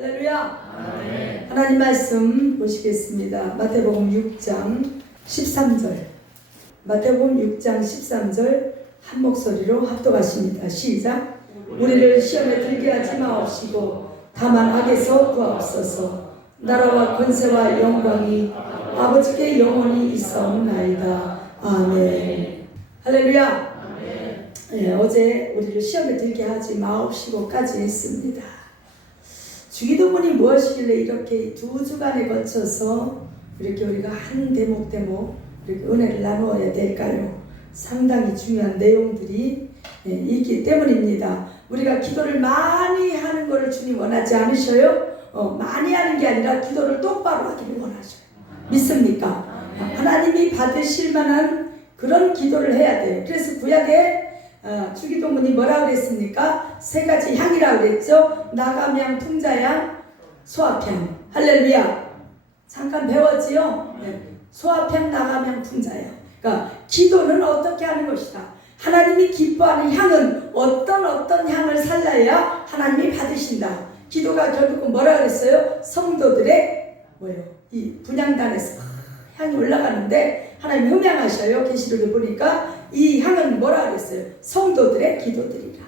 할렐루야. 아멘. 하나님 말씀 보시겠습니다. 마태복음 6장 13절. 마태복음 6장 13절 한 목소리로 합독하십니다. 시작. 우리를 시험에 들게 하지 마옵시고 다만 악에서 구하옵소서. 나라와 권세와 영광이 아버지께 영원히 있사옵나이다. 아멘. 할렐루야. 아멘. 네, 어제 우리를 시험에 들게 하지 마옵시고까지 했습니다. 주기도문이 무엇이길래 이렇게 두 주간에 거쳐서 이렇게 우리가 한 대목 이렇게 은혜를 나누어야 될까요? 상당히 중요한 내용들이 있기 때문입니다. 우리가 기도를 많이 하는 것을 주님 원하지 않으셔요? 많이 하는 게 아니라 기도를 똑바로 하기를 원하셔요. 믿습니까? 하나님이 받으실 만한 그런 기도를 해야 돼요. 그래서 구약에 주기도문이 뭐라고 그랬습니까? 세 가지 향이라고 그랬죠. 나감향, 풍자향, 소합향. 할렐루야. 잠깐 배웠지요? 네. 소합향, 나감향, 풍자향. 그러니까 기도는 어떻게 하는 것이다. 하나님이 기뻐하는 향은 어떤 향을 살라야 하나님이 받으신다. 기도가 결국은 뭐라 그랬어요? 성도들의 이 분향단에서 향이 올라가는데 하나님 흠양하셔요. 계시록에 보니까 이 향은 뭐라 그랬어요? 성도들의 기도들이라.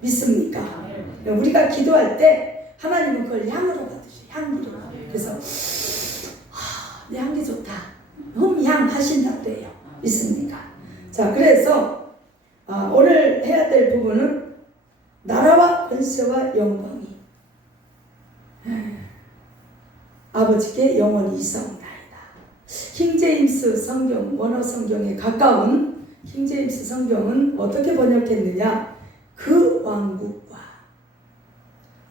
믿습니까? 우리가 기도할 때 하나님은 그걸 향으로 받으셔요. 향기로. 그래서 내 향기 좋다. 흠향 하신다 그래요. 믿습니까? 자, 그래서 오늘 해야 될 부분은 나라와 권세와 영광이 아버지께 영원히 있사옵나이다. 킹제임스 성경, 원어 성경에 가까운 킹제임스 성경은 어떻게 번역했느냐? 그 왕국과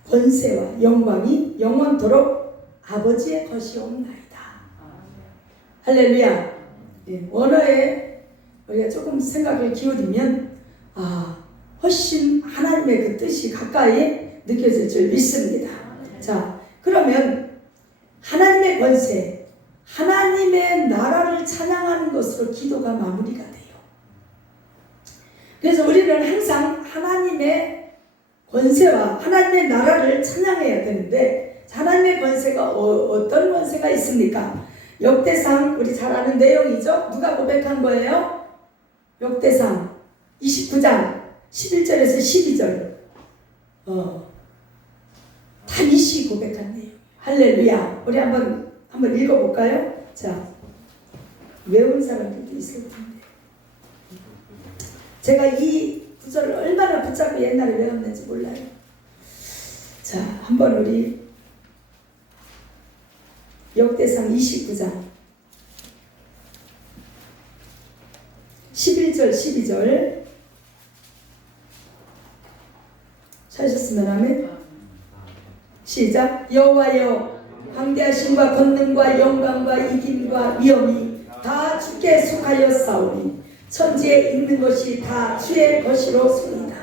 권세와 영광이 영원토록 아버지의 것이옵나이다. 할렐루야. 원어에 우리가 조금 생각을 기울이면 훨씬 하나님의 그 뜻이 가까이 느껴질 줄 믿습니다. 자, 그러면 하나님의 권세, 하나님의 나라를 찬양하는 것으로 기도가 마무리가 돼요. 그래서 우리는 항상 하나님의 권세와 하나님의 나라를 찬양해야 되는데 하나님의 권세가 어떤 권세가 있습니까? 역대상 우리 잘 아는 내용이죠. 누가 고백한 거예요? 역대상 29장 11절에서 12절 다윗이 고백한 내용. 할렐루야. 우리 한번 읽어볼까요? 자, 외운 사람들도 있을 텐데 제가 이 구절을 얼마나 붙잡고 옛날에 외웠는지 몰라요. 자, 한번 우리 역대상 29장 11절 12절 찾으셨으면 하면 시작. 여호와여, 광대하심과 권능과 영광과 이김과 위엄이 다 주께 속하였사오니 천지에 있는 것이 다 주의 것이로 소이다.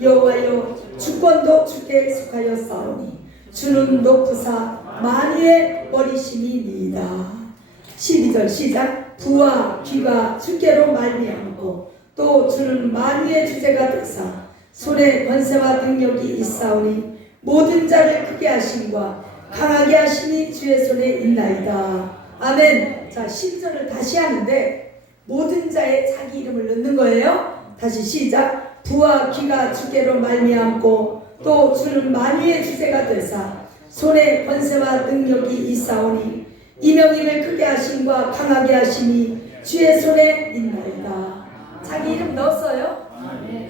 여호와여, 주권도 주께 속하였사오니 주는 높으사 만유의 머리심이니이다. 12절 시작. 부와 귀가 주께로 말미암고 또 주는 만유의 주제가 되사 손에 권세와 능력이 있사오니 모든 자를 크게 하심과 강하게 하심이 주의 손에 있나이다. 아멘. 자, 12절을 다시 하는데 모든 자에 자기 이름을 넣는 거예요. 다시 시작. 부와 귀가 주께로 말미암고 또 주는 만유의 주제가 되사 손에 권세와 능력이 있사오니 이명인을 크게 하심과 강하게 하심이 주의 손에 있나이다. 자기 이름 넣었어요?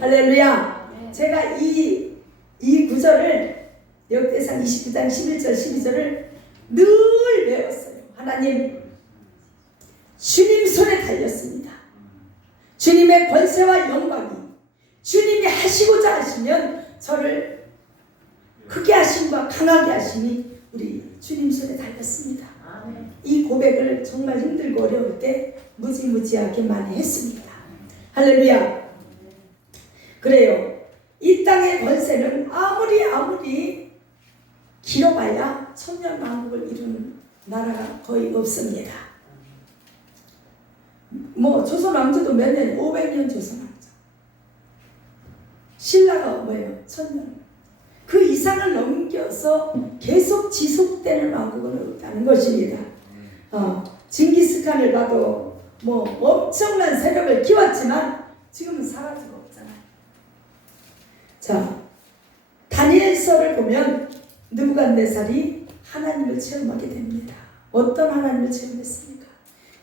할렐루야. 제가 이 구절을 역대상 29장 11절 12절을 늘 외웠어요. 하나님, 주님 손에 달렸습니다. 주님의 권세와 영광이 주님이 하시고자 하시면 저를 크게 하심과 강하게 하심이 우리 주님 손에 달렸습니다. 이 고백을 정말 힘들고 어려울 때 무지무지하게 많이 했습니다. 할렐루야. 그래요. 이 땅의 권세는 아무리 길어봐야 천년만국을 이루는 나라가 거의 없습니다. 조선 왕조도 몇 년, 500년 조선 왕조. 신라가 뭐예요? 1000년. 그 이상을 넘겨서 계속 지속되는 왕국은 없다는 것입니다. 징기스칸을 봐도 뭐 엄청난 세력을 키웠지만 지금은 사라지고 없잖아요. 자, 다니엘서를 보면 느부갓네살이 하나님을 체험하게 됩니다. 어떤 하나님을 체험했습니까?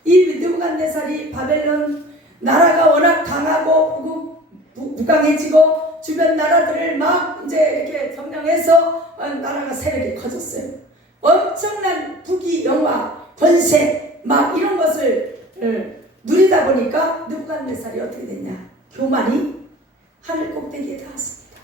이 느부갓네살이 바벨론 나라가 워낙 강하고 무강해지고 주변 나라들을 막 이제 이렇게 점령해서 나라가 세력이 커졌어요. 엄청난 부귀 영화 권세 막 이런 것을 누리다 보니까 느부갓네살이 어떻게 됐냐? 교만이 하늘 꼭대기에 닿았습니다.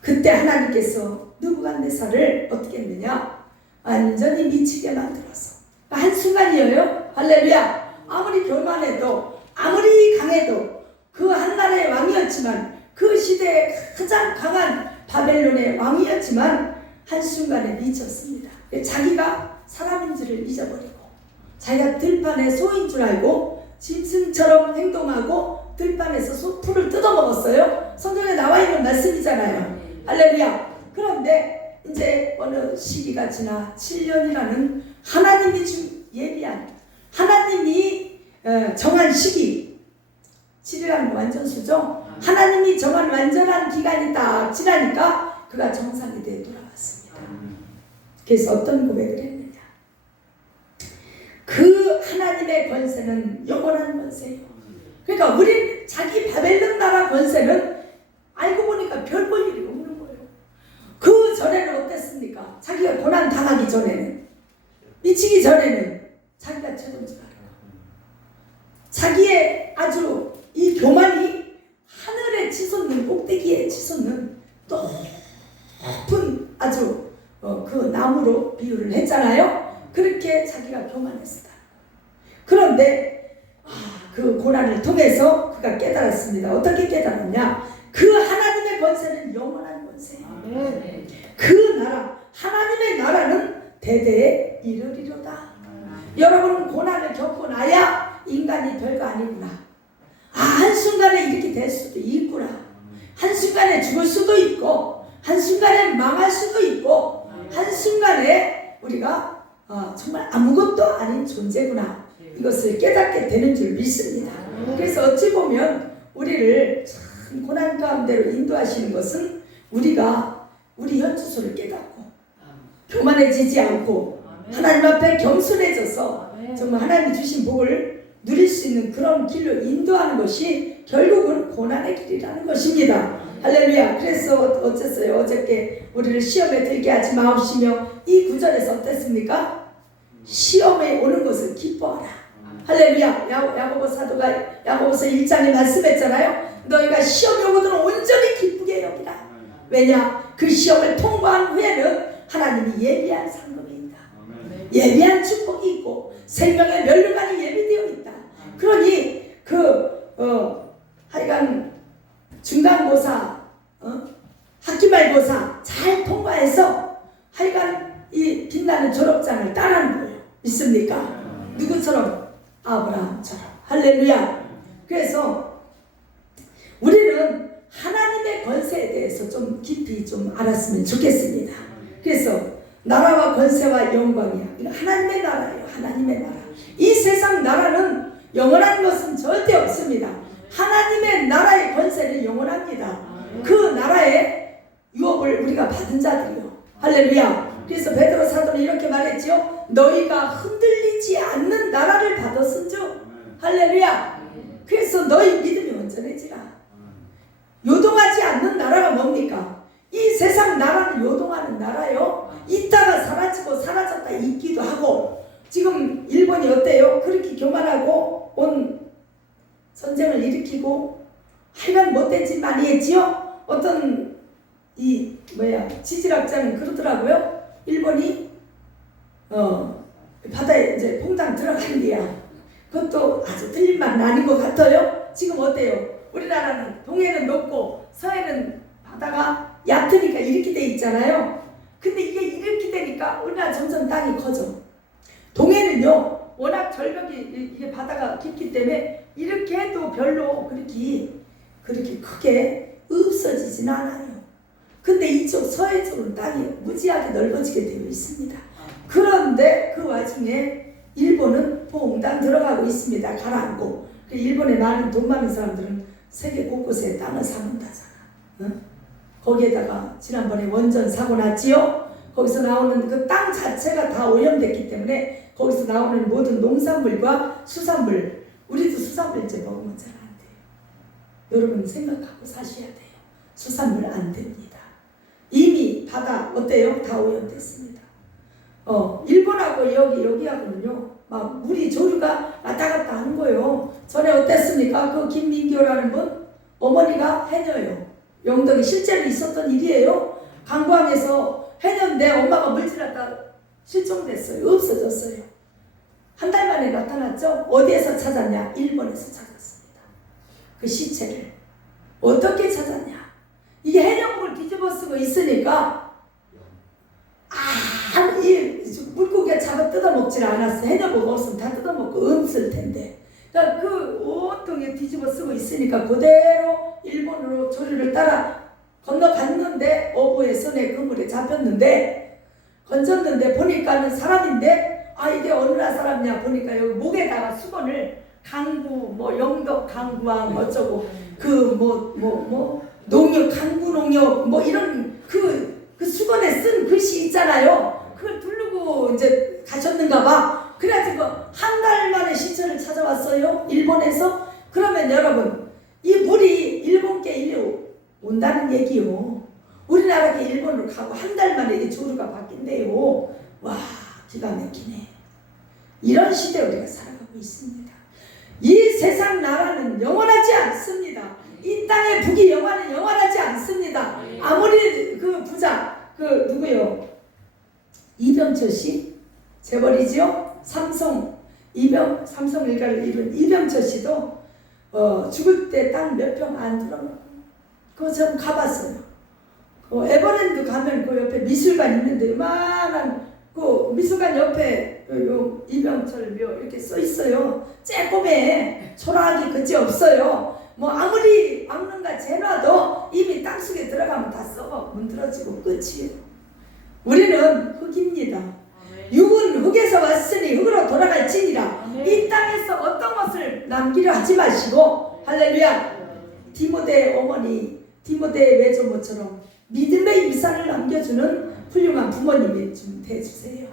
그때 하나님께서 느부갓네살을 어떻게 했느냐? 완전히 미치게 만들어서 한순간이에요. 할렐루야. 아무리 교만해도 아무리 강해도 그 한 나라의 왕이었지만 그 시대에 가장 강한 바벨론의 왕이었지만 한순간에 미쳤습니다. 자기가 사람인 줄을 잊어버리고 자기가 들판의 소인 줄 알고 짐승처럼 행동하고 들판에서 풀을 뜯어먹었어요. 성경에 나와 있는 말씀이잖아요. 할렐루야. 그런데 이제 어느 시기가 지나 7년이라는 하나님이 예비한 하나님이 정한 시기 7이라는 완전 수죠. 하나님이 정한 완전한 기간이 딱 지나니까 그가 정상에 대해 돌아왔습니다. 그래서 어떤 고백을 했느냐? 그 하나님의 권세는 영원한 권세예요. 그러니까 우리 자기 바벨론 나라 권세는 알고 보니까 별 볼 일이 없는 거예요. 그 전에는 어땠습니까? 자기가 고난 당하기 전에는, 미치기 전에는 자기가 최고인 줄 알아요. 자기의 아주 이 교만이 하늘에 치솟는 꼭대기에 치솟는 높은 아주 그 나무로 비유를 했잖아요. 그렇게 자기가 교만했었다. 그런데 그 고난을 통해서 그가 깨달았습니다. 어떻게 깨달았냐? 그 하나님의 권세는 영원한 권세예요. 그 나라, 하나님의 나라는 대대에 이르리로다. 여러분은 고난을 겪고 나야 인간이 별거 아니구나. 한순간에 이렇게 될 수도 있구나. 한순간에 죽을 수도 있고 한순간에 망할 수도 있고 한순간에 우리가 정말 아무것도 아닌 존재구나. 이것을 깨닫게 되는 줄 믿습니다. 그래서 어찌 보면 우리를 참 고난 가운데로 인도하시는 것은 우리가 우리 현주소를 깨닫고 교만해지지 않고 하나님 앞에 겸손해져서 정말 하나님이 주신 복을 누릴 수 있는 그런 길로 인도하는 것이 결국은 고난의 길이라는 것입니다. 할렐루야. 그래서 어쨌어요? 어저께 우리를 시험에 들게 하지 마옵시며 이 구절에서 어땠습니까? 시험에 오는 것을 기뻐하라. 할렐루야. 야고보 사도가 야고보서 1장에 말씀했잖아요. 너희가 시험이 오거든 온전히 기쁘게 여기라. 왜냐? 그 시험을 통과한 후에는 하나님이 예비한 상급이 있다. 예비한 축복이 있고 생명의 면류관이 예비되어 있다. 그러니 하여간 중간고사, 학기말고사 잘 통과해서 하여간 이 빛나는 졸업장을 따라는 거예요. 믿습니까? 누구처럼? 아브라함처럼. 할렐루야. 그래서 우리는 하나님의 권세에 대해서 좀 깊이 좀 알았으면 좋겠습니다. 그래서 나라와 권세와 영광이야. 이거 하나님의 나라예요. 하나님의 나라. 이 세상 나라는 영원한 것은 절대 없습니다. 하나님의 나라의 권세는 영원합니다. 그 나라의 유업을 우리가 받은 자들이요. 할렐루야. 그래서 베드로 사도는 이렇게 말했지요. 너희가 흔들리지 않는 나라를 받았은즉. 할렐루야. 그래서 너희 믿음이 온전해지라. 요동하지 않는 나라가 뭡니까? 이 세상 나라는 요동하는 나라요. 있다가 사라지고 사라졌다 있기도 하고. 지금 일본이 어때요? 그렇게 교만하고 온 전쟁을 일으키고 하여간 못된 짓 많이 했지요? 어떤 지질학자는 그러더라고요. 일본이 바다에 이제 퐁당 들어간 게야. 그것도 아주 틀린 말은 아닌 것 같아요. 지금 어때요? 우리나라는 동해는 높고 서해는 바다가 얕으니까 이렇게 돼 있잖아요. 근데 이게 이렇게 되니까 우리나라 점점 땅이 커져. 동해는요 워낙 절벽이 이게 바다가 깊기 때문에 이렇게 해도 별로 그렇게 크게 없어지진 않아요. 근데 이쪽 서해 쪽은 땅이 무지하게 넓어지게 되어 있습니다. 그런데 그 와중에 일본은 퐁당 들어가고 있습니다. 가라앉고. 일본에 많은 돈 많은 사람들은 세계 곳곳에 땅을 사는다잖아. 응? 거기에다가 지난번에 원전 사고 났지요? 거기서 나오는 그 땅 자체가 다 오염됐기 때문에 거기서 나오는 모든 농산물과 수산물, 우리도 수산물 이제 먹으면 잘 안 돼요. 여러분 생각하고 사셔야 돼요. 수산물 안 됩니다. 이미 바다 어때요? 다 오염됐습니다. 일본하고 여기하고는요, 막 물이 조류가 왔다 갔다 하는 거예요. 전에 어땠습니까? 그 김민교라는 분, 어머니가 해녀예요. 영덕이 실제로 있었던 일이에요. 강광에서 해녀인데 엄마가 물질하다 실종됐어요. 없어졌어요. 한 달 만에 나타났죠. 어디에서 찾았냐? 일본에서 찾았습니다. 그 시체를 어떻게 찾았냐? 이게 해녀국을 뒤집어 쓰고 있으니까 이 물고기가 잡아 뜯어먹질 않았어. 해녀국 없으면 다 뜯어먹고 없을 텐데. 그러니까 그 온통에 뒤집어 쓰고 있으니까 그대로 일본으로 조류를 따라 건너갔는데 어부의 손에 그물에 잡혔는데 건졌는데 보니까는 사람인데 이게 어느 나라 사람이냐 보니까 여기 목에다가 수건을 강구 뭐 영덕 강구왕 어쩌고 그 농협 강구 농협 뭐 이런 그 수건에 쓴 글씨 있잖아요. 그걸 두르고 이제 가셨는가 봐. 그래가지고 한 달 만에 시체를 찾아왔어요. 일본에서. 그러면 여러분 이 물이 일본께 일로 온다는 얘기요. 우리나라께 일본으로 가고 한 달 만에 이 조류가 바뀐대요. 와, 기가 막히네. 이런 시대에 우리가 살아가고 있습니다. 이 세상 나라는 영원하지 않습니다. 이 땅의 북이 영원하지 않습니다. 아무리 그 부자 누구요? 이병철 씨 재벌이지요. 삼성 일가를 이룬 이병철 씨도 죽을 때 땅 몇 평 안 들어놓고 그거 전 가봤어요. 에버랜드 가면 그 옆에 미술관 있는데 요만한 그 미술관 옆에 이병철 묘 이렇게 써 있어요. 쬐꼬매 초라하게 그지 없어요. 뭐 아무리 막는가 재놔도 이미 땅속에 들어가면 다 썩어 문드러지고 끝이에요. 우리는 흙입니다. 육은 흙에서 왔으니 흙으로 돌아갈지니라. 이 땅에서 어떤 것을 남기려 하지 마시고 할렐루야. 디모데의 어머니 디모데의 외조모처럼 믿음의 유산을 남겨주는 훌륭한 부모님이 좀 돼주세요.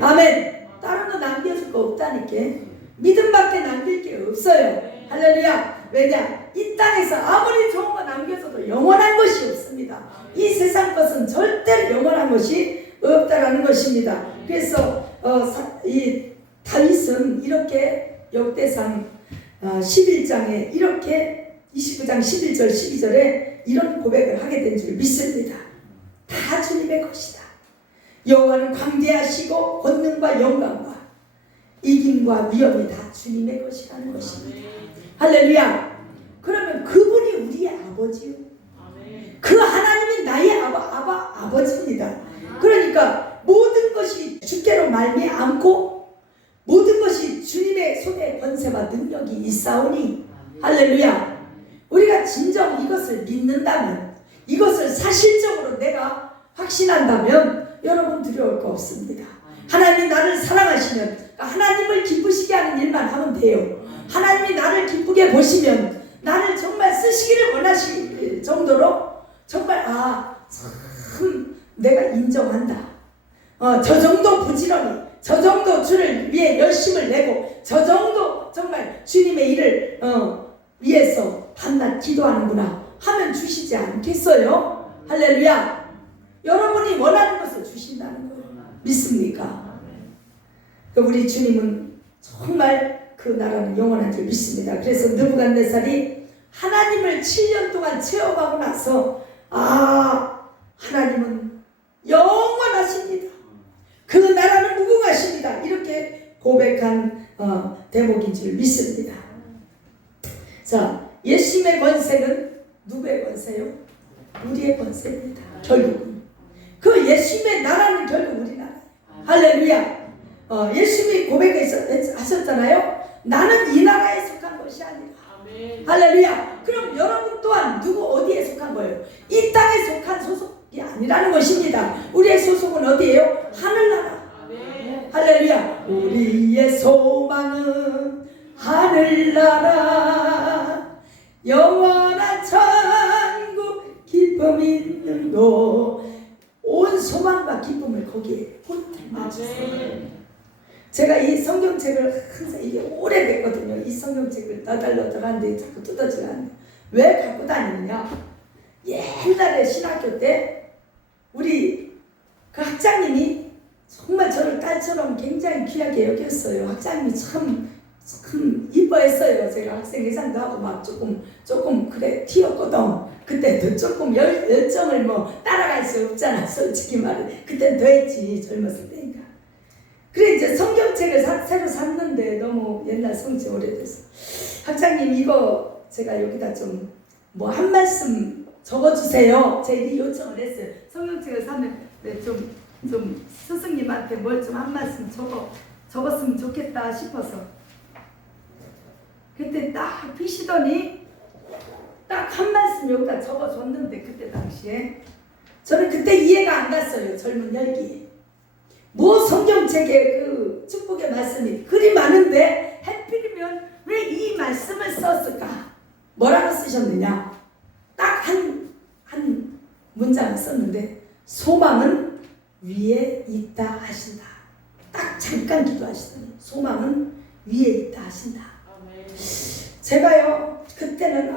아멘. 다른 거 남겨줄 거 없다니까. 믿음밖에 남길 게 없어요. 할렐루야. 왜냐? 이 땅에서 아무리 좋은 거 남겨줘도 영원한 것이 없습니다. 이 세상 것은 절대로 영원한 것이 없다라는 것입니다. 그래서 이 다윗은 이렇게 역대상 11장에 이렇게 29장 11절 12절에 이런 고백을 하게 된 줄 믿습니다. 다 주님의 것이다. 여호와는 광대하시고 권능과 영광과 이김과 위엄이 다 주님의 것이라는 것입니다. 할렐루야. 그러면 그분이 우리의 아버지요. 그 하나님이 나의 아버지입니다. 그러니까 모든 것이 주께로 말미암고 모든 것이 주님의 손에 권세와 능력이 있사오니 할렐루야. 우리가 진정 이것을 믿는다면 이것을 사실적으로 내가 확신한다면 여러분 두려울 거 없습니다. 하나님이 나를 사랑하시면 하나님을 기쁘시게 하는 일만 하면 돼요. 하나님이 나를 기쁘게 보시면 나를 정말 쓰시기를 원하실 정도로 정말 참 내가 인정한다. 저 정도 부지런히 저 정도 주를 위해 열심을 내고 저 정도 정말 주님의 일을 위해서 밤낮 기도하는구나 하면 주시지 않겠어요? 할렐루야. 여러분이 원하는 것을 주신다는 거예요. 믿습니까? 우리 주님은 정말 그 나라는 영원한 줄 믿습니다. 그래서 느부갓네살이 하나님을 7년 동안 체험하고 나서 하나님은 영원하십니다. 그 나라는 무궁하십니다. 이렇게 고백한 대목인 줄 믿습니다. 자, 예수님의 권세는 누구의 권세요? 우리의 권세입니다. 결국은 그 예수님의 나라는 결국 우리나라예요. 할렐루야. 예수님이 고백하셨잖아요. 나는 이 나라에 속한 것이 아니라. 할렐루야. 그럼 여러분 또한 누구 어디에 속한 거예요? 이 땅에 속한 아니라는 것입니다. 우리의 소속은 어디예요? 하늘나라. 할렐루야. 우리의 소망은 하늘나라, 영원한 천국 기쁨 있는 곳. 온 소망과 기쁨을 거기에 꽂습니다. 제가 이 성경책을 항상, 이게 오래됐거든요. 이 성경책을 너덜너덜한데 자꾸 뜯어지가 않네. 왜 갖고 다니느냐? 옛날에 신학교 때 우리 그 학장님이 정말 저를 딸처럼 굉장히 귀하게 여겼어요. 학장님이 참 이뻐했어요. 제가 학생 예상도 하고 막 조금 그래 튀었거든. 그때도 조금 열정을 뭐 따라갈 수 없잖아. 솔직히 말해. 그땐 더 했지. 젊었을 때니까. 그래 이제 성경책을 새로 샀는데 너무 옛날 성경 오래돼서 학장님 이거 제가 여기다 좀 뭐 한 말씀 적어주세요. 제가 이 요청을 했어요. 성경책을 사면 좀 스승님한테 뭘 좀 한 말씀 적었으면 좋겠다 싶어서. 그때 딱 피시더니 딱 한 말씀 여기다 적어줬는데, 그때 당시에 저는 그때 이해가 안 갔어요. 젊은 열기에 뭐 성경책에 그 축복의 말씀이 그리 많은데 하필이면 왜 이 말씀을 썼을까? 뭐라고 쓰셨느냐? 딱 한 문장을 썼는데, 소망은 위에 있다 하신다. 딱 잠깐 기도하시더니 소망은 위에 있다 하신다. 제가요 그때는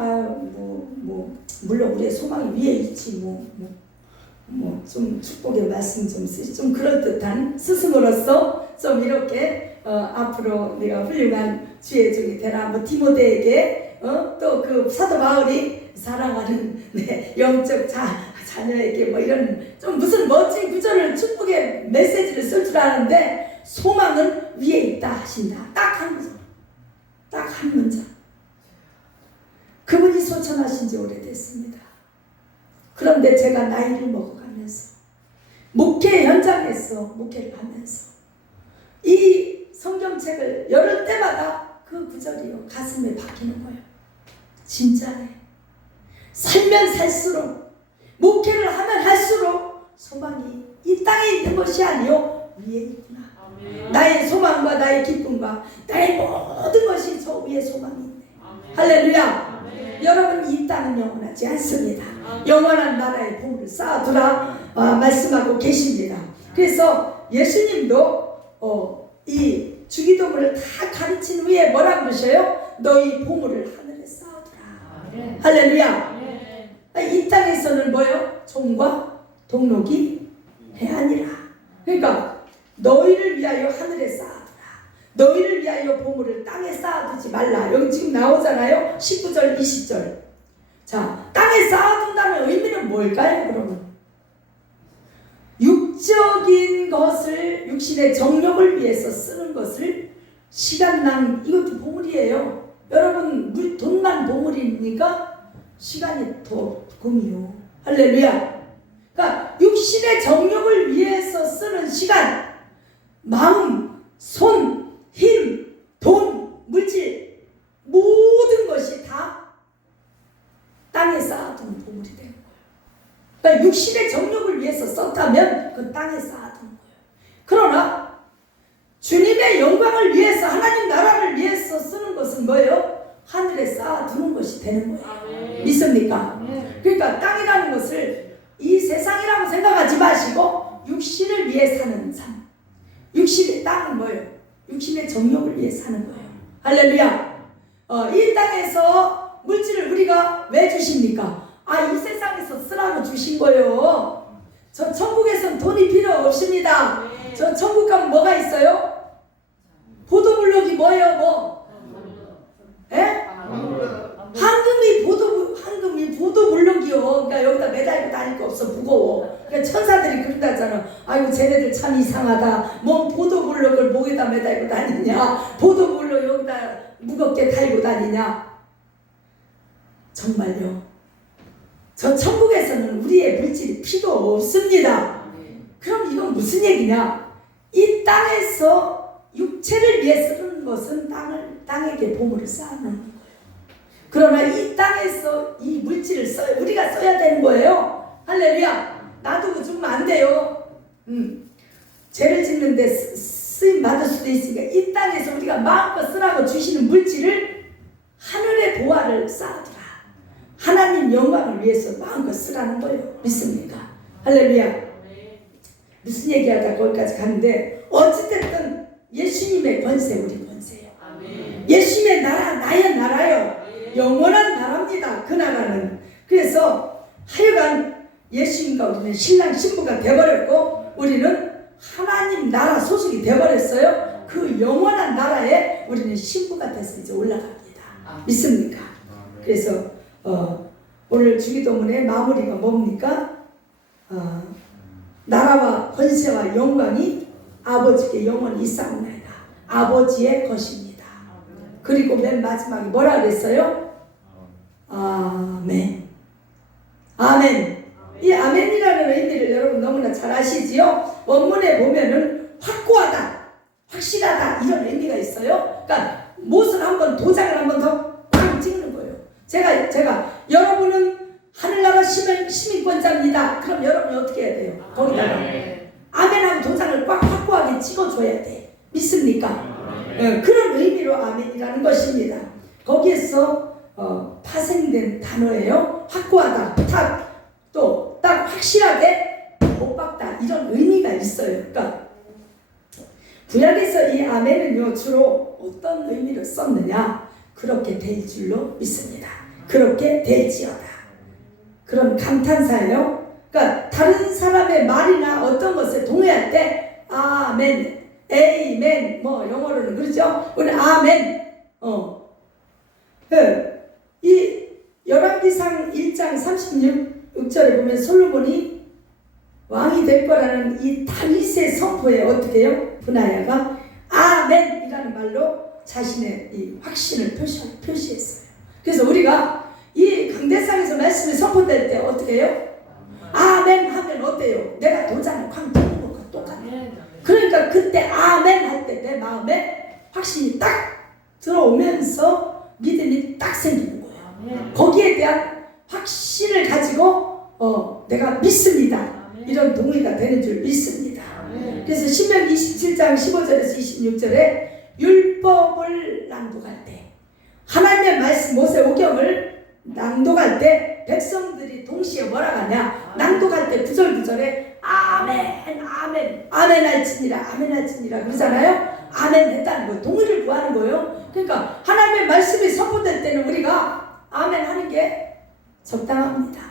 물론 우리의 소망이 위에 있지 좀 축복의 말씀 좀 쓰지, 좀 그럴듯한 스승으로서 좀 이렇게 앞으로 내가 훌륭한 주의 종이 되라. 뭐 디모데에게 또 그 사도 바울이 사랑하는 영적 자녀에게 뭐 이런 좀 무슨 멋진 구절을, 축복의 메시지를 쓸 줄 아는데, 소망은 위에 있다 하신다. 딱 한 문장. 딱 한 문장. 그분이 소천하신 지 오래됐습니다. 그런데 제가 나이를 먹어가면서 목회 현장에서 목회를 하면서 이 성경책을 열을 때마다 그 구절이요 가슴에 박히는 거예요. 진짜네. 살면 살수록, 목회를 하면 할수록 소망이 이 땅에 있는 것이 아니요 위에 있구나. 아멘. 나의 소망과 나의 기쁨과 나의 모든 것이 저 위에 소망이 있네. 아멘. 할렐루야. 아멘. 여러분, 이 땅은 영원하지 않습니다. 아멘. 영원한 나라의 보물을 쌓아두라 말씀하고 계십니다. 그래서 예수님도 이 주기도문을 다 가르친 후에 뭐라고 그러셔요? 너희 보물을 하늘에 쌓아두라. 아멘. 할렐루야. 아멘. 이 땅에서는 뭐요? 종과 동록이 해하니라. 그러니까 너희를 위하여 하늘에 쌓아두라. 너희를 위하여 보물을 땅에 쌓아두지 말라. 여기 지금 나오잖아요. 19절 20절. 자, 땅에 쌓아둔다는 의미는 뭘까요, 여러분? 육적인 것을, 육신의 정욕을 위해서 쓰는 것을 시간낭, 이것도 보물이에요. 여러분, 돈만 보물이니까 시간이 더 금이요. 할렐루야. 그러니까 육신의 정욕을 위해서 쓰는 시간, 마음, 손, 힘, 돈, 물질, 모든 것이 다 땅에 쌓아둔 보물이 되는 거예요. 그러니까 육신의 정욕을 위해서 썼다면 그 땅에 쌓아둔 거예요. 그러나 주님의 영광을 위해서, 하나님 나라를 위해서 쓰는 것은 뭐예요? 하늘에 쌓아두는 것이 되는 거예요. 아멘. 믿습니까? 아멘. 그러니까 땅이라는 것을 이 세상이라고 생각하지 마시고 육신을 위해 사는 삶. 육신의 땅은 뭐예요? 육신의 정욕을 위해 사는 거예요. 할렐루야. 이 땅에서 물질을 우리가 왜 주십니까? 이 세상에서 쓰라고 주신 거예요. 저 천국에선 돈이 필요 없습니다. 네. 저 천국 가면 뭐가 있어요? 보도블록이 뭐예요? 뭐? 예? 황금이 보도블록이요. 그러니까 여기다 매달고 다닐 거 없어. 무거워. 그러니까 천사들이 그런다잖아. 아이고 쟤네들 참 이상하다. 뭔 보도블록을 목에다 매달고 다니냐. 보도블록 여기다 무겁게 달고 다니냐. 정말요. 저 천국에서는 우리의 물질이 필요 없습니다. 그럼 이건 무슨 얘기냐? 이 땅에서 육체를 위해 쓰는 것은 땅에게 보물을 쌓아놓는 거예요. 그러나 이 땅에서 이 물질을 우리가 써야 되는 거예요. 할렐루야. 놔두고 죽으면 안 돼요. 죄를 짓는데 쓰임 받을 수도 있으니까 이 땅에서 우리가 마음껏 쓰라고 주시는 물질을 하늘의 보화를 쌓아두라. 하나님 영광을 위해서 마음껏 쓰라는 거예요. 믿습니까? 할렐루야. 무슨 얘기하다 거기까지 가는데 어찌됐든 예수님의 권세 우리 권세예요. 예수님의 나라 나의 나라요. 영원한 나라입니다. 그 나라는. 그래서 하여간 예수님과 우리는 신랑 신부가 되어버렸고 우리는 하나님 나라 소속이 되어버렸어요. 그 영원한 나라에 우리는 신부가 돼서 이제 올라갑니다. 믿습니까? 그래서 오늘 주기도문의 마무리가 뭡니까? 나라와 권세와 영광이 아버지께 영원히 있사옵나이다. 아버지의 것입니다. 그리고 맨 마지막에 뭐라 그랬어요? 아멘. 아멘. 이 아멘이라는 의미를 여러분 너무나 잘 아시지요? 원문에 보면은 확고하다, 확실하다 이런 의미가 있어요. 그러니까 못을 한번 도장을 한번 더 꽝 찍는 거예요. 제가 여러분은 하늘나라 시민권자입니다. 그럼 여러분이 어떻게 해야 돼요? 거기다가 아멘하고 도장을 꽉 확고하게 찍어줘야 돼. 믿습니까? 그런 의미로 아멘이라는 것입니다. 거기에서 파생된 단어예요. 확고하다, 딱 확실하게 못 박다 이런 의미가 있어요. 그러니까 구약에서 이 아멘은요 주로 어떤 의미를 썼느냐? 그렇게 될 줄로 믿습니다. 그렇게 될지어다. 그런 감탄사예요. 그러니까 다른 사람의 말이나 어떤 것에 동의할 때 아멘, 에이멘 뭐 영어로는 그렇죠. 우리 아멘. 이 열왕기상 1장 36절에 보면 솔로몬이 왕이 될 거라는 이 다윗의 선포에 어떻게 해요? 브나야가 아멘이라는 말로 자신의 이 확신을 표시했어요. 그래서 우리가 이 강대상에서 말씀이 선포될 때 어떻게 해요? 아멘 하면 어때요? 내가 도장을 쾅 찍는 것과 똑같아요. 그러니까 그때 아멘 할 때 내 마음에 확신이 딱 들어오면서 믿음이 딱 생기는 거예요. 거기에 대한 확신을 가지고 내가 믿습니다. 이런 동의가 되는 줄 믿습니다. 그래서 신명기 27장 15절에서 26절에 율법을 낭독할 때 하나님의 말씀 모세오경을 낭독할 때 백성들이 동시에 뭐라 하냐? 낭독할 때 구절구절에 아멘 아멘 아멘 할지니라 아멘 할지니라 그러잖아요. 아멘 했다는 거예요. 동의를 구하는 거예요. 그러니까 하나님의 말씀이 선포될 때는 우리가 아멘 하는 게 적당합니다.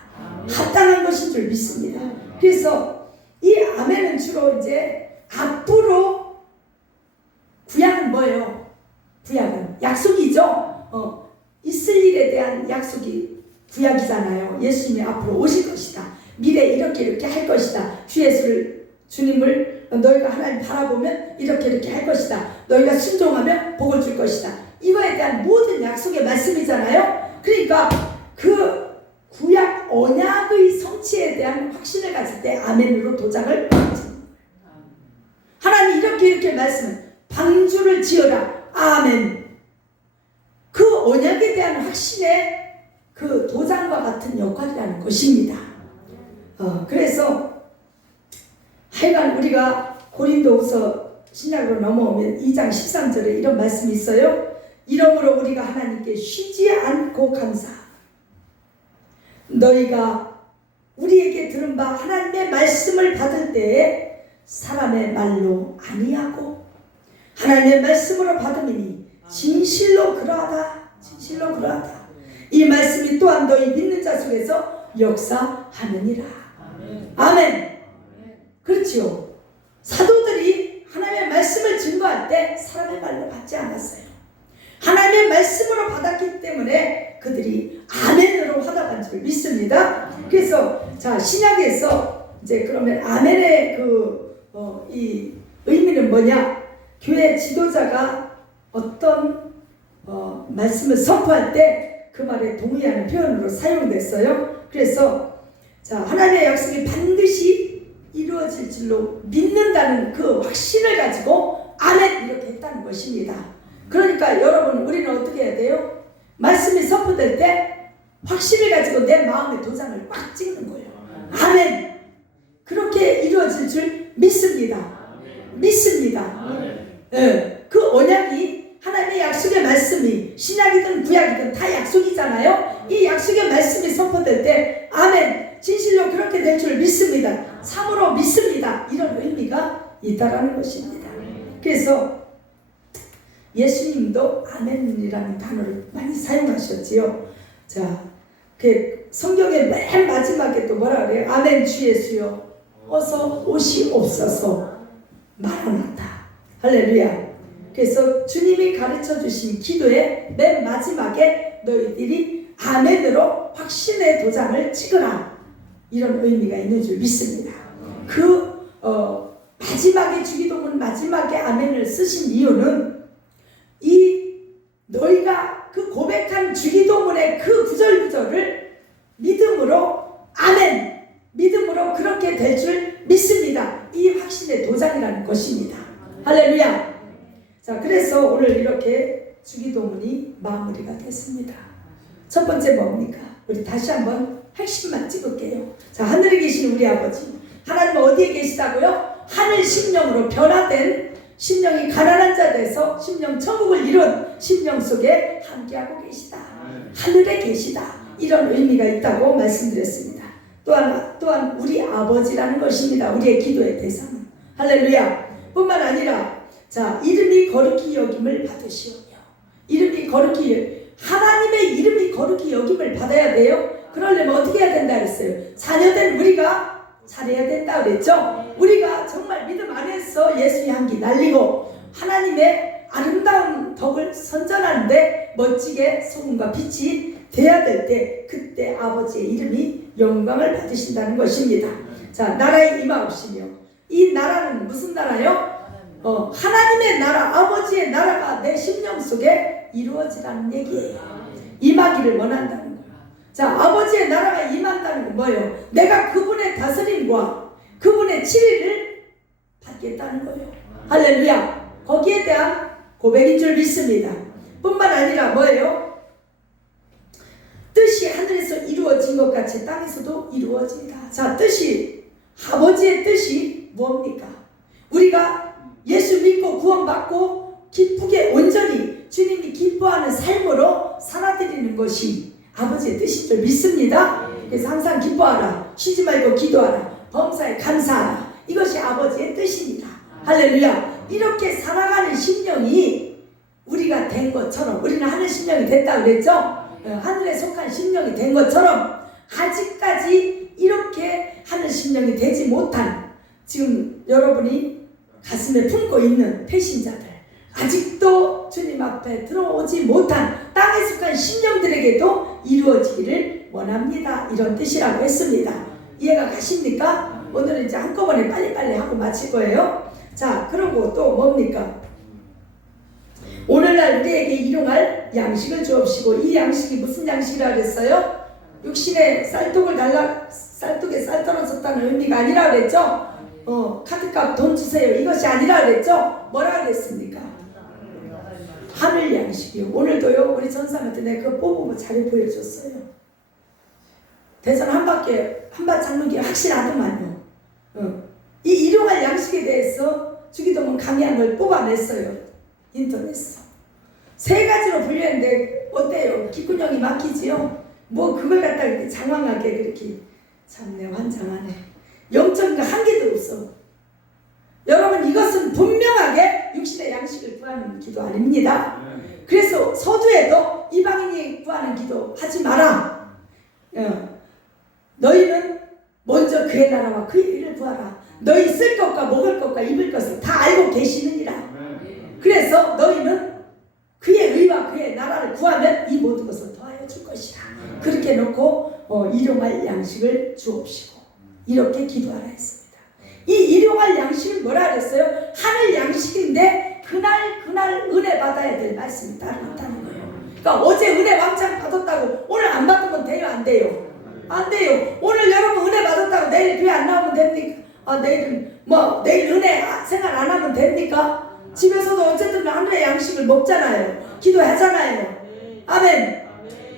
합당한 것인 줄 믿습니다. 그래서 이 아멘은 주로 이제 앞으로 구약은 뭐예요? 구약은 약속이죠. 있을 일에 대한 약속이 구약이잖아요. 예수님이 앞으로 오실 것이다. 미래에 이렇게 할 것이다. 주 예수를 주님을 너희가 하나님 바라보면 이렇게 할 것이다. 너희가 순종하면 복을 줄 것이다. 이거에 대한 모든 약속의 말씀이잖아요. 그러니까 그 구약 언약의 성취에 대한 확신을 가질 때 아멘으로 도장을 찍는 하나님 이렇게 말씀을 방주를 지어라. 아멘. 그 언약에 대한 확신의 그 도장과 같은 역할이라는 것입니다. 그래서 하여간 우리가 고린도후서 신약으로 넘어오면 2장 13절에 이런 말씀이 있어요. 이러므로 우리가 하나님께 쉬지 않고 감사. 너희가 우리에게 들은 바 하나님의 말씀을 받을 때에 사람의 말로 아니하고 하나님의 말씀으로 받음이니 진실로 그러하다. 진실로 그러하다. 이 말씀이 또한 너희 믿는 자 속에서 역사하느니라. 아멘. 그렇죠. 사도들이 하나님의 말씀을 증거할 때 사람의 말로 받지 않았어요. 하나님의 말씀으로 받았기 때문에 그들이 아멘으로 화답한 줄 믿습니다. 그래서 자 신약에서 이제 그러면 아멘의 이 의미는 뭐냐? 교회 지도자가 어떤 말씀을 선포할 때 그 말에 동의하는 표현으로 사용됐어요. 그래서 자 하나님의 약속이 반드시 이루어질 줄로 믿는다는 그 확신을 가지고 아멘 이렇게 했다는 것입니다. 그러니까 여러분 우리는 어떻게 해야 돼요? 말씀이 선포될 때 확신을 가지고 내 마음의 도장을 꽉 찍는 거예요. 아멘. 그렇게 이루어질 줄 믿습니다. 믿습니다. 예, 그 언약이 하나님의 약속의 말씀이 신약이든 구약이든 다 약속이잖아요. 이 약속의 말씀이 선포될 때 아멘, 진실로 그렇게 될 줄 믿습니다. 참으로 믿습니다. 이런 의미가 있다라는 것입니다. 그래서 예수님도 아멘이라는 단어를 많이 사용하셨지요. 자, 그 성경의 맨 마지막에 또 뭐라 그래요? 아멘 주 예수여 어서 오시옵소서 마라나타 할렐루야. 그래서 주님이 가르쳐 주신 기도의 맨 마지막에 너희들이 아멘으로 확신의 도장을 찍으라, 이런 의미가 있는 줄 믿습니다. 그 마지막에 주기도문 마지막에 아멘을 쓰신 이유는 이 너희가 그 고백한 주기도문의 그 구절구절을 믿음으로 아멘, 믿음으로 그렇게 될 줄 믿습니다. 이 확신의 도장이라는 것입니다. 할렐루야. 자, 그래서 오늘 이렇게 주기도문이 마무리가 됐습니다. 첫 번째 뭡니까? 우리 다시 한번 핵심만 찍을게요. 자, 하늘에 계신 우리 아버지, 하나님은 어디에 계시다고요? 하늘 심령으로 변화된 심령이 가난한 자 돼서 심령 천국을 이룬 심령 속에 함께하고 계시다. 하늘에 계시다. 이런 의미가 있다고 말씀드렸습니다. 또한 우리 아버지라는 것입니다. 우리의 기도의 대상은. 할렐루야. 뿐만 아니라 자, 이름이 거룩히 여김을 받으시오며, 이름이 거룩히, 하나님의 이름이 거룩히 여김을 받아야 돼요. 그러려면 어떻게 해야 된다 그랬어요? 자녀된 우리가 잘해야 된다 그랬죠. 우리가 정말 믿음 안에서 예수의 향기 날리고 하나님의 아름다운 덕을 선전하는데 멋지게 소금과 빛이 돼야 될 때, 그때 아버지의 이름이 영광을 받으신다는 것입니다. 자, 나라의 임하옵시며, 이 나라는 무슨 나라요? 하나님의 나라, 아버지의 나라가 내 심령 속에 이루어지라는 얘기예요. 임하기를 원한다는 거예요. 자, 아버지의 나라가 임한다는 건 뭐예요? 내가 그분의 다스림과 그분의 치리를 받겠다는 거예요. 할렐루야. 거기에 대한 고백인 줄 믿습니다. 뿐만 아니라 뭐예요? 뜻이 하늘에서 이루어진 것 같이 땅에서도 이루어진다. 자, 뜻이, 아버지의 뜻이 뭡니까? 우리가 예수 믿고 구원받고 기쁘게 온전히 주님이 기뻐하는 삶으로 살아드리는 것이 아버지의 뜻인 줄 믿습니다. 그래서 항상 기뻐하라, 쉬지 말고 기도하라, 범사에 감사하라, 이것이 아버지의 뜻입니다. 할렐루야. 이렇게 살아가는 심령이 우리가 된 것처럼, 우리는 하늘 심령이 됐다 그랬죠. 하늘에 속한 심령이 된 것처럼 아직까지 이렇게 하늘 심령이 되지 못한, 지금 여러분이 가슴에 품고 있는 배신자들, 아직도 주님 앞에 들어오지 못한 땅에 속한 심령들에게도 이루어지기를 원합니다. 이런 뜻이라고 했습니다. 이해가 가십니까? 오늘은 이제 한꺼번에 빨리빨리 하고 마칠 거예요. 자, 그리고 또 뭡니까? 오늘날 우리에게 일용할 양식을 주옵시고, 이 양식이 무슨 양식이라 그랬어요? 육신의 쌀떡에 쌀 떨어졌다는 의미가 아니라 그랬죠? 카드값 돈 주세요, 이것이 아니라 그랬죠? 뭐라 그랬습니까? 하늘 양식이요. 오늘도요, 우리 전사한테 내가 그거 뽑은 거 자료 보여줬어요. 대선 한밭 장로기 확실하더만요. 이 일용할 양식에 대해서 주기도문 강의한 걸 뽑아냈어요. 인터넷에서. 3가지로 분류했는데 어때요? 귓구녕이 막히지요? 뭐 그걸 갖다가 이렇게 장황하게 그렇게, 참내 환장하네. 영적인 거 한 개도 없어. 여러분, 이것은 분명하게 육신의 양식을 구하는 기도 아닙니다. 그래서 서두에도 이방인이 구하는 기도 하지 마라. 너희는 먼저 그의 나라와 그의 일을 구하라. 너희 쓸 것과 먹을 것과 입을 것을 다 알고 계시느니라. 그래서 너희는 그의 의와 그의 나라를 구하면 이 모든 것을 더하여 줄 것이라. 그렇게 놓고 일용할 양식을 주옵시고, 이렇게 기도하라 했습니다. 이 일용할 양식은 뭐라 그랬어요? 하늘 양식인데 그날 은혜 받아야 될 말씀이 따로 있다는 거예요. 그러니까 어제 은혜 왕창 받았다고 오늘 안 받으면 돼요? 안 돼요? 안 돼요. 오늘 여러분 은혜 받았다고 내일 교회 안 나오면 됩니까? 내일 은혜 생활 안 하면 됩니까? 집에서도 어쨌든 하늘의 양식을 먹잖아요. 기도하잖아요. 아멘.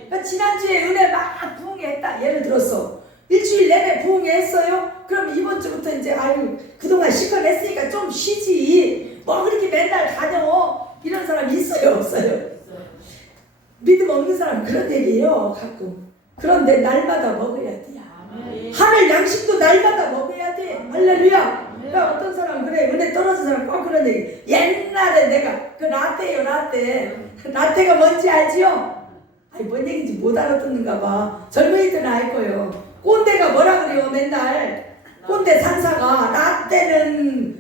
그러니까 지난주에 은혜 막 부흥했다. 예를 들어서 일주일 내내 부흥했어요? 그럼 이번 주부터 이제 아유 그동안 시간했으니까 좀 쉬지. 뭐 그렇게 맨날 다녀. 이런 사람 있어요, 없어요? 믿음 없는 사람 그런 얘기예요, 가끔. 그런데 날마다 먹어야 돼요. 하늘 양식도 날마다 먹어야 돼. 할렐루야. 그러니까 어떤 사람 그래, 은혜 떨어진 사람 꼭 그런 얘기. 옛날에 내가 그 라떼요, 라떼가 뭔지 알지요? 아니 뭔 얘기인지 못 알아듣는가 봐. 젊은이들은 알 거예요. 꼰대가 뭐라 그래요, 맨날. 꼰대 상사가 라떼는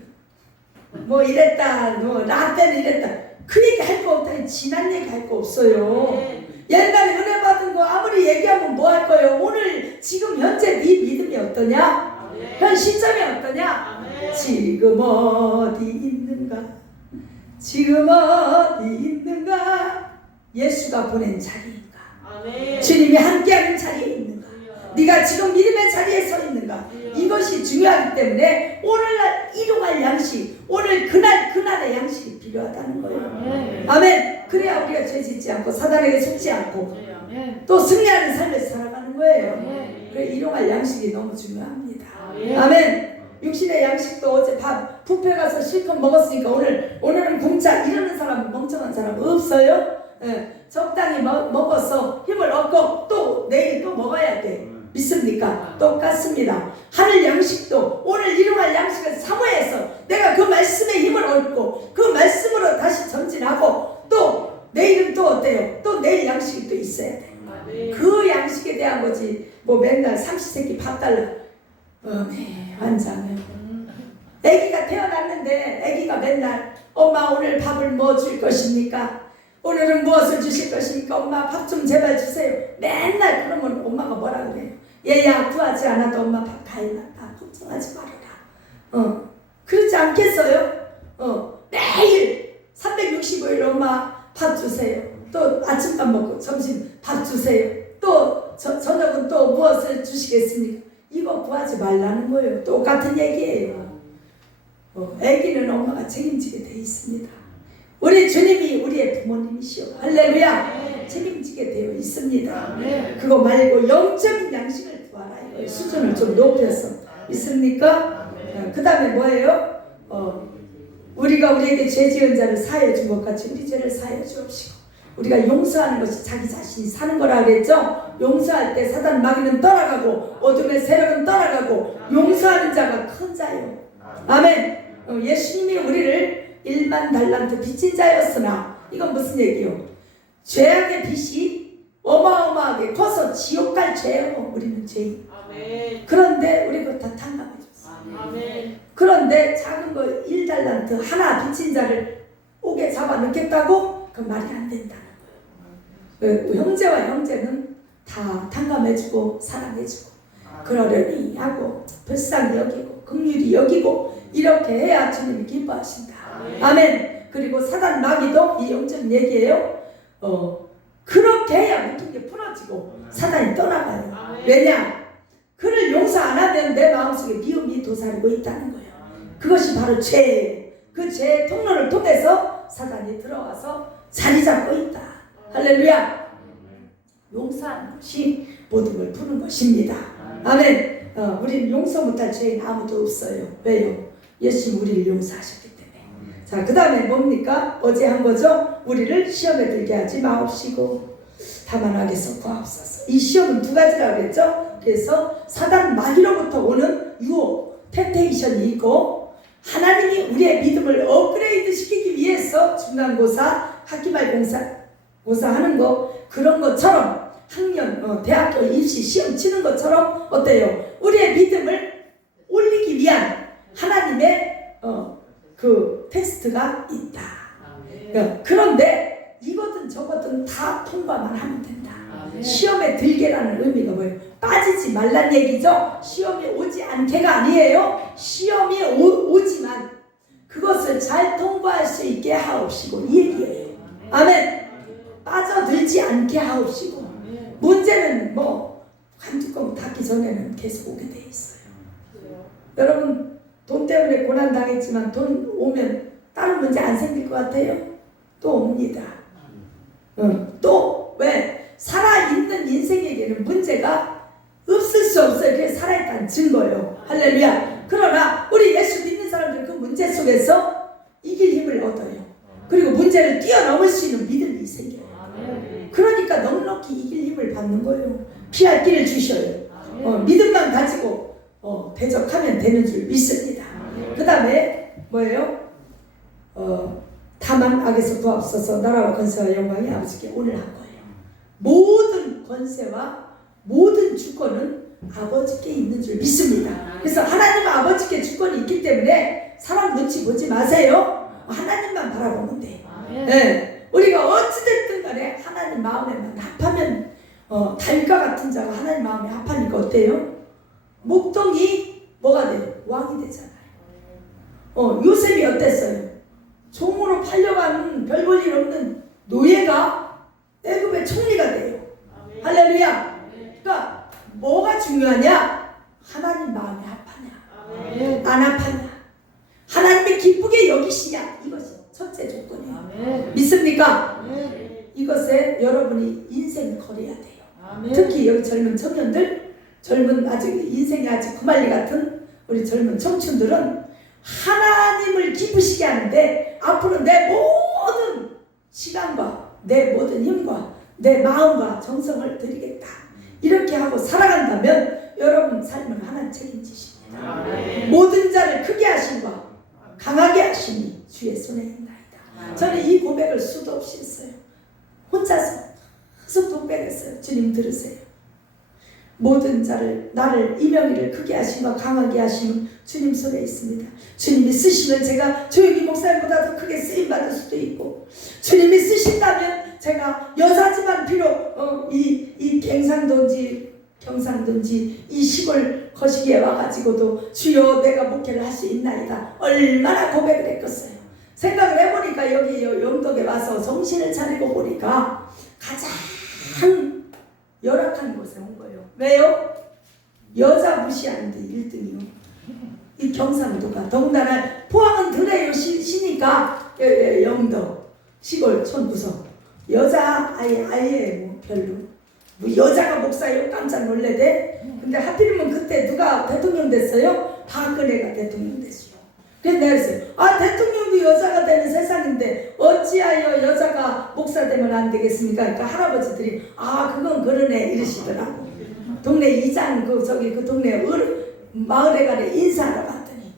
뭐 이랬다, 뭐 라떼는 이랬다. 그 얘기 할 거 없다. 지난 얘기 할 거 없어요. 옛날에 은혜 받은 거 아무리 얘기하면 뭐 할 거예요? 오늘 지금 현재 네 믿음이 어떠냐? 현 시점이 어떠냐? 지금 어디 있는가? 지금 어디 있는가? 예수가 보낸 자리인가? 주님이 함께하는 자리에 있는가? 네가 지금 믿음의 자리에 서 있는가? 이것이 중요하기 때문에 오늘날 일용할 양식, 오늘 그날의 양식이 필요하다는 거예요. 아멘. 그래야 우리가 죄짓지 않고 사단에게 속지 않고 또 승리하는 삶을 살아가는 거예요. 그래 일용할 양식이 너무 중요합니다. 아멘. 육신의 양식도 어제 밥 뷔페 가서 실컷 먹었으니까 오늘은 굶자 이러는 사람, 멍청한 사람 없어요. 적당히 먹어서 힘을 얻고 또 내일 또 먹어야 돼. 믿습니까? 똑같습니다. 하늘 양식도 오늘 일용할 양식을 사모해서 내가 그 말씀에 힘을 얻고 그 말씀으로 다시 전진하고 또 내일은 또 어때요? 또 내일 양식이 또 있어야 돼. 그 양식에 대한 거지. 뭐 맨날 삼시세끼 밥 달라. 환장해. 아기가 태어났는데 아기가 맨날 엄마 오늘 밥을 뭐 줄 것입니까? 오늘은 무엇을 주실 것입니까? 엄마 밥 좀 제발 주세요. 맨날 그러면 엄마가 뭐라 그래요? 얘야 구하지 않아도 엄마 밥 다 해놨다. 걱정하지 말아라. 그렇지 않겠어요? 매일 365일 엄마 밥 주세요. 또 아침밥 먹고 점심 밥 주세요. 또 저녁은 또 무엇을 주시겠습니까? 이거 구하지 말라는 거예요. 똑같은 얘기예요. 아기는 엄마가 책임지게 돼 있습니다. 우리 주님이 우리의 부모님이시오. 할렐루야. 책임지게 되어 있습니다. 그거 말고 영적인 양식을 구하라. 수준을 좀 높여서. 있습니까? 그 다음에 뭐예요? 우리가 우리에게 죄 지은 자를 사하여 준 것 같이 우리 죄를 사하여 주옵시고. 우리가 용서하는 것이 자기 자신이 사는 거라 그랬죠? 용서할 때 사단 마귀는 떠나가고 어둠의 세력은 떠나가고 용서하는 자가 큰 자요. 아멘. 예수님이 우리를 1만 달란트 빚진 자였으나 이건 무슨 얘기요? 죄악의 빚이 어마어마하게 커서 지옥 갈 죄요. 우리는 죄인. 그런데 우리 그거 다 탕감해 줬어요. 그런데 작은 거 1달란트 하나 빚진 자를 옥에 잡아 넣겠다고? 그 말이 안 된다는 거예요. 형제와 형제는 다 탕감해주고 사랑해주고 그러려니 하고 불쌍히 여기고 긍휼히 여기고 이렇게 해야 주님이 기뻐하신다. 아멘. 그리고 사단 마귀도 이 영적인 얘기예요. 그렇게 해야 모든 게 풀어지고 사단이 떠나가요. 왜냐? 그를 용서 안 하면 내 마음속에 미움이 도사리고 있다는 거예요. 그것이 바로 죄예요. 그 죄의 통로를 통해서 사단이 들어와서 자리 잡고 있다. 할렐루야. 용서하는 것이 모든 걸 푸는 것입니다. 아멘. 우리는 용서 못할 죄인 아무도 없어요. 왜요? 예수님 우리를 용서하셨기 때문에. 자, 그 다음에 뭡니까? 어제 한 거죠? 우리를 시험에 들게 하지 마옵시고 다만 악에서 구하옵소서. 이 시험은 두 가지라고 그랬죠? 그래서 사단 마귀로부터 오는 유혹, 템테이션이 있고 하나님이 우리의 믿음을 업그레이드 시키기 위해서 중간고사, 학기말고사 하는 거 그런 것처럼 학년, 대학교 입시 시험 치는 것처럼 어때요? 우리의 믿음을 올리기 위한 하나님의 그 테스트가 있다. 그런데 이거든 저거든 다 통과만 하면 된다. 시험에 들게라는 의미가 뭐예요? 빠지지 말란 얘기죠. 시험이 오지 않게가 아니에요. 시험이 오지만 그것을 잘 통과할 수 있게 하옵시고 이 얘기예요. 아멘. 빠져들지 않게 하옵시고 문제는 뭐 한 뚜껑 닫기 전에는 계속 오게 돼 있어요. 여러분 돈 때문에 고난 당했지만 돈 오면 다른 문제 안 생길 것 같아요? 또 옵니다. 또 왜? 살아있는 인생에게는 문제가 없을 수 수 없어요. 그게 살아있다는 증거예요. 할렐루야. 그러나 우리 예수 믿는 사람들 그 문제 속에서 이길 힘을 얻어요. 그리고 문제를 뛰어넘을 수 있는 믿음이 생겨요. 그러니까 넉넉히 이길 힘을 받는 거예요. 피할 길을 주셔요. 믿음만 가지고 대적하면 되는 줄 믿습니다. 그 다음에 뭐예요? 다만 악에서 구하옵소서. 나라와 권세와 영광이 아버지께 오늘 한 거예요. 모든 권세와 모든 주권은 아버지께 있는 줄 믿습니다. 그래서 하나님 아버지께 주권이 있기 때문에 사람 눈치 보지 마세요. 하나님만 바라보면 돼요. 네. 우리가 어찌됐든 간에 하나님 마음에만 합하면 다윗과 같은 자가 하나님 마음에 합하니까 어때요? 목동이 뭐가 돼요? 왕이 되잖아요. 요셉이 어땠어요? 종으로 팔려가는 별 볼 일 없는 노예가 애굽의 총리가 돼요. 할렐루야. 그러니까 뭐가 중요하냐? 하나님 마음에 합하냐? 안 합하냐? 하나님이 기쁘게 여기시냐? 이것이 첫째 조건이에요. 믿습니까? 이것에 여러분이 인생을 걸어야 돼요. 특히 여기 젊은 청년들, 젊은 아직 인생이 아직 구말리 같은 우리 젊은 청춘들은 하나님을 기쁘시게 하는데 앞으로 내 모든 시간과 내 모든 힘과 내 마음과 정성을 드리겠다. 이렇게 하고 살아간다면 여러분 삶은 하나님 책임지십니다. 모든 자를 크게 하심과 강하게 하심이 주의 손에 있나이다. 저는 이 고백을 수도 없이 했어요. 혼자서 계속 독백했어요. 주님 들으세요. 모든 자를 나를 이명희를 크게 하심과 강하게 하심은 주님 손에 있습니다. 주님이 쓰시면 제가 조용히 목사님보다 더 크게 쓰임받을 수도 있고, 주님이 쓰신다면 제가 여사지만 비록 이 경상도인지 이 시골 거시기에 와가지고도 주여 내가 목회를 할 수 있나이다. 얼마나 고백을 했겠어요. 생각을 해보니까 여기 영덕에 와서 정신을 차리고 보니까 가장 열악한 곳에 온 거예요. 왜요? 여자 무시하는데 1등이요. 이 경상도가 더군다나 포항은 드레요 시니까 영덕 시골 촌구석 여자 아예 뭐 별로 뭐 여자가 목사예요. 깜짝 놀래대. 근데 하필이면 그때 누가 대통령 됐어요? 박근혜가 대통령 됐어요. 그래서 내가 그랬어요. 대통령도 여자가 되는 세상인데 어찌하여 여자가 목사 되면 안 되겠습니까? 그러니까 할아버지들이 그건 그러네 이러시더라고. 동네 이장 그 동네 마을에 가서 인사하러 갔더니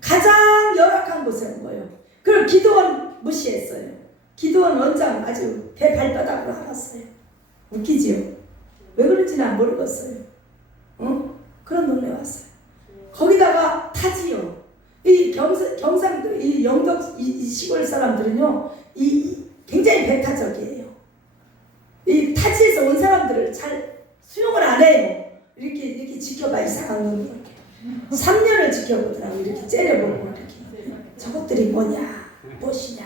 가장 열악한 곳에 온 거예요. 그럼 기도원 무시했어요. 기도원 원장 아주 대발바닥으로 알았어요. 웃기지요? 왜 그런지 난 모르겠어요. 그런 동네 왔어요. 거기다가 타지요. 이 경상도 이 영덕 이 시골 사람들은요 굉장히 배타적이에요. 이 타지에서 온 사람들을 잘 수용을 안 해요. 이렇게 지켜봐. 이상한 놈이 이렇게 3년을 지켜보더라고. 이렇게 째려보고 이렇게 저것들이 뭐냐 무엇이냐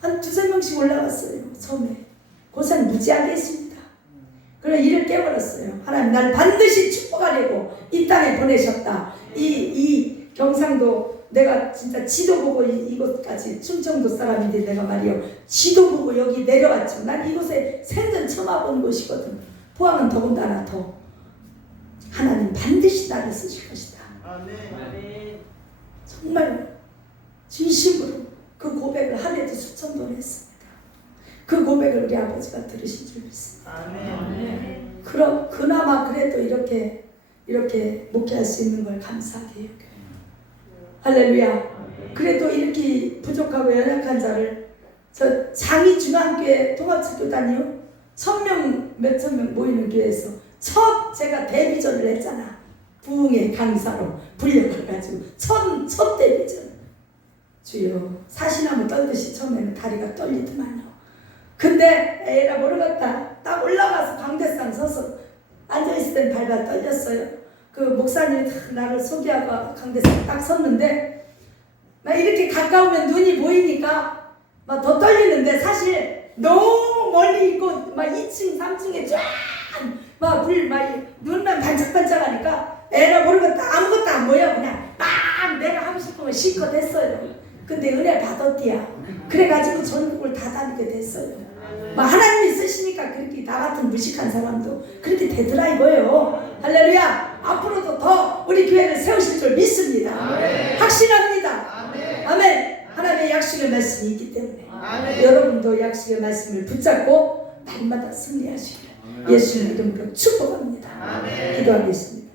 한 2-3명씩 올라왔어요. 섬에 고생 무지하게 했습니다. 그래 일을 깨버렸어요. 하나님 날 반드시 축복하려고 이 땅에 보내셨다. 이 경상도 내가 진짜 지도 보고 이곳까지 충청도 사람인데 내가 말이요 지도 보고 여기 내려왔죠. 난 이곳에 생전 처음 와본 곳이거든. 포항은 더군다나 더. 하나님 반드시 나를 쓰실 것이다. 정말 진심으로 그 고백을 한 해도 수천 번 했습니다. 그 고백을 우리 아버지가 들으신 줄 믿습니다. 그럼 그나마 그래도 이렇게 목회할 수 있는 걸 감사하게 여겨요. 할렐루야. 그래도 이렇게 부족하고 연약한 자를 저 장이중앙교회 통합체교단이요 1000명 몇천 명 모이는 교회에서 첫 제가 데뷔전을 했잖아. 부흥의 강사로 불려을 가지고 첫 데뷔전. 주여 사시나무 떨듯이 처음에는 다리가 떨리더만요. 근데 에라 모르겠다. 딱 올라가서 광대상 서서 앉아있을 땐 발발 떨렸어요. 그 목사님이 나를 소개하고 강대상 딱 섰는데 막 이렇게 가까우면 눈이 보이니까 막 더 떨리는데 사실 너무 멀리 있고 막 2층 3층에 쫙막 눈만 반짝반짝하니까 에라 모르겠다. 아무것도 안 보여. 그냥 막 내가 하고 싶으면 실컷 했어요. 근데 은혜 받았디야. 그래가지고 전국을 다 다니게 됐어요. 뭐 하나님이 쓰시니까 그렇게 나 같은 무식한 사람도 그렇게 되더라 이거예요. 할렐루야. 앞으로도 더 우리 교회를 세우실 줄 믿습니다. 확신합니다. 아멘. 하나님의 약속의 말씀이 있기 때문에 여러분도 약속의 말씀을 붙잡고 날마다 승리하시길 예수님 이름으로 축복합니다. 기도하겠습니다.